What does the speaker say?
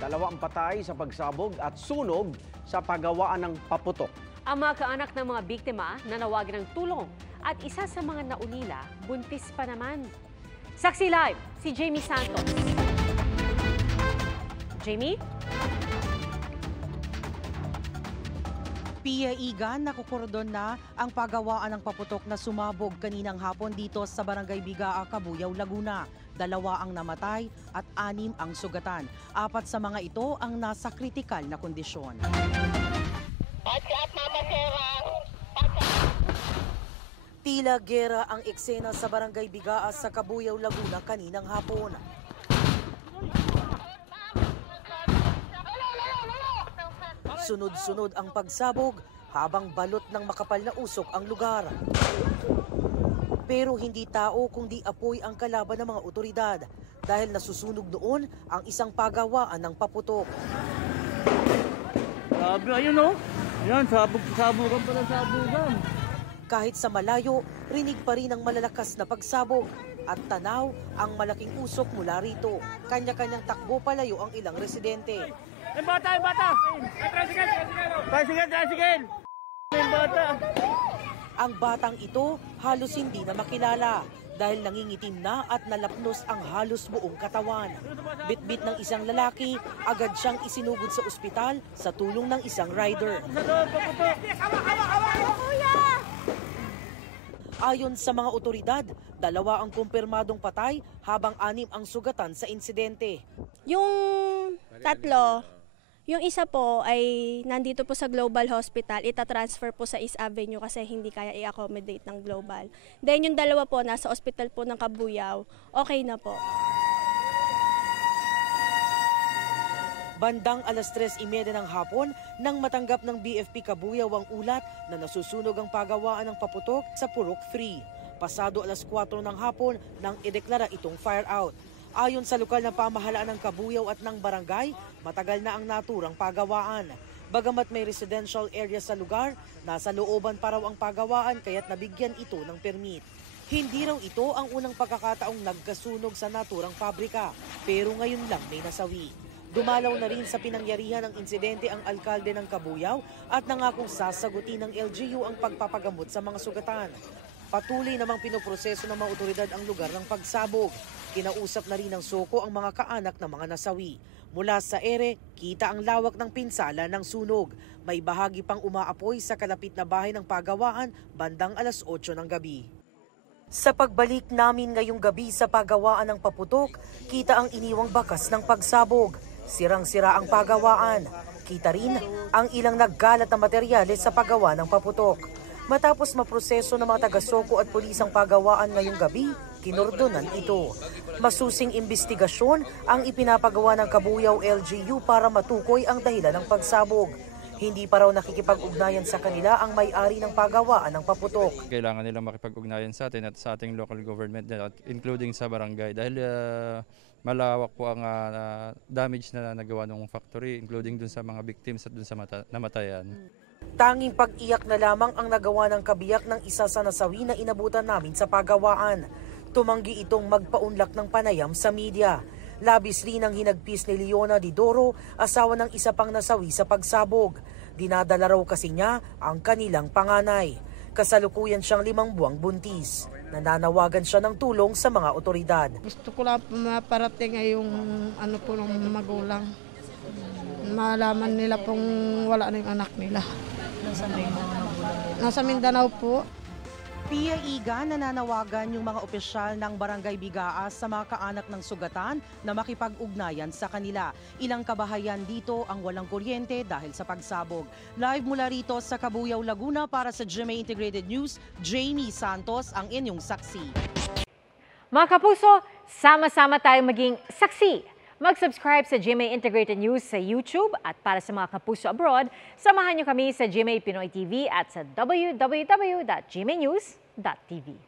Dalawa ang patay sa pagsabog at sunog sa paggawaan ng paputok. Ang mga kaanak ng mga biktima nanawagan ng tulong at isa sa mga naunila, buntis pa naman. Saksi live, si Jamie Santos. Jamie? PIA Igan, nakukordon na ang paggawaan ng paputok na sumabog kaninang hapon dito sa Barangay Bigaa, Cabuyao, Laguna. 2 ang namatay at 6 ang sugatan. 4 sa mga ito ang nasa kritikal na kondisyon. Tila gera ang eksena sa Barangay Bigaa sa Cabuyao, Laguna kaninang hapon. Sunod-sunod ang pagsabog habang balot ng makapal na usok ang lugar. Pero hindi tao kundi apoy ang kalaban ng mga otoridad dahil nasusunog doon ang isang pagawaan ng paputok. Sabi, ayun o. Ayan, sabugan pala sabugan. Kahit sa malayo, rinig pa rin ang malalakas na pagsabog at tanaw ang malaking usok mula rito. Kanya-kanyang takbo palayo ang ilang residente. Yung bata, yung bata! Tricycle! Yung bata! Ang batang ito halos hindi na makilala dahil nangingitim na at nalapnos ang halos buong katawan. Bitbit ng isang lalaki, agad siyang isinugod sa ospital sa tulong ng isang rider. Ayon sa mga otoridad, 2 ang kumpirmadong patay habang 6 ang sugatan sa insidente. Yung 3, yung isa po ay nandito po sa Global Hospital, itatransfer po sa East Avenue kasi hindi kaya i-accommodate ng Global. Then yung 2 po, nasa ospital po ng Cabuyao, okay na po. Bandang 3:30 ng hapon nang matanggap ng BFP Cabuyao ang ulat na nasusunog ang pagawaan ng paputok sa Purok 3. Pasado 4:00 ng hapon nang ideklara itong fire out. Ayon sa lokal na pamahalaan ng Cabuyao at ng barangay, matagal na ang naturang pagawaan. Bagamat may residential area sa lugar, nasa looban pa raw ang pagawaan kaya't nabigyan ito ng permit. Hindi raw ito ang unang pagkakataong nagkasunog sa naturang pabrika, pero ngayon lang may nasawi. Dumalaw na rin sa pinangyarihan ng insidente ang alkalde ng Cabuyao at nangakong sasagutin ng LGU ang pagpapagamot sa mga sugatan. Patuloy namang pinoproseso ng mga otoridad ang lugar ng pagsabog. Kinausap na rin ng SOCO ang mga kaanak ng mga nasawi. Mula sa ere, kita ang lawak ng pinsala ng sunog. May bahagi pang umaapoy sa kalapit na bahay ng pagawaan bandang 8:00 ng gabi. Sa pagbalik namin ngayong gabi sa pagawaan ng paputok, kita ang iniwang bakas ng pagsabog. Sirang-sira ang pagawaan. Kita rin ang ilang naggalat na materyales sa paggawa ng paputok. Matapos maproseso ng mga taga-SOCO at pulis ang pagawaan ngayong gabi, kinordonan ito. Masusing imbestigasyon ang ipinapagawa ng Cabuyao LGU para matukoy ang dahilan ng pagsabog. Hindi pa raw nakikipag-ugnayan sa kanila ang may-ari ng pagawaan ng paputok. Kailangan nilang makipag-ugnayan sa atin at sa ating local government, including sa barangay. Dahil malawak po ang damage na nagawa ng factory, including dun sa mga victims at dun sa namatayan. Tanging pag-iyak na lamang ang nagawa ng kabiyak ng isa sa nasawi na inabutan namin sa pagawaan. Tumanggi itong magpaunlak ng panayam sa media. Labis rin ang hinagpis ni Leona Didoro, asawa ng isa pang nasawi sa pagsabog. Dinadala raw kasi niya ang kanilang panganay. Kasalukuyan siyang 5 buwang buntis. Nananawagan siya ng tulong sa mga otoridad. Gusto ko lang maparating ay yung po ng magulang. Malaman nila pong wala na yung anak nila. Nasa Mindanao po. PIA Igan, nananawagan yung mga opisyal ng Barangay Bigaa sa mga kaanak ng sugatan na makipag-ugnayan sa kanila. Ilang kabahayan dito ang walang kuryente dahil sa pagsabog. Live mula rito sa Cabuyao, Laguna para sa GMA Integrated News, Jamie Santos ang inyong saksi. Mga kapuso, sama-sama tayong maging saksi. Mag-subscribe sa GMA Integrated News sa YouTube at para sa mga kapuso abroad, samahan niyo kami sa GMA Pinoy TV at sa www.gmanews.tv.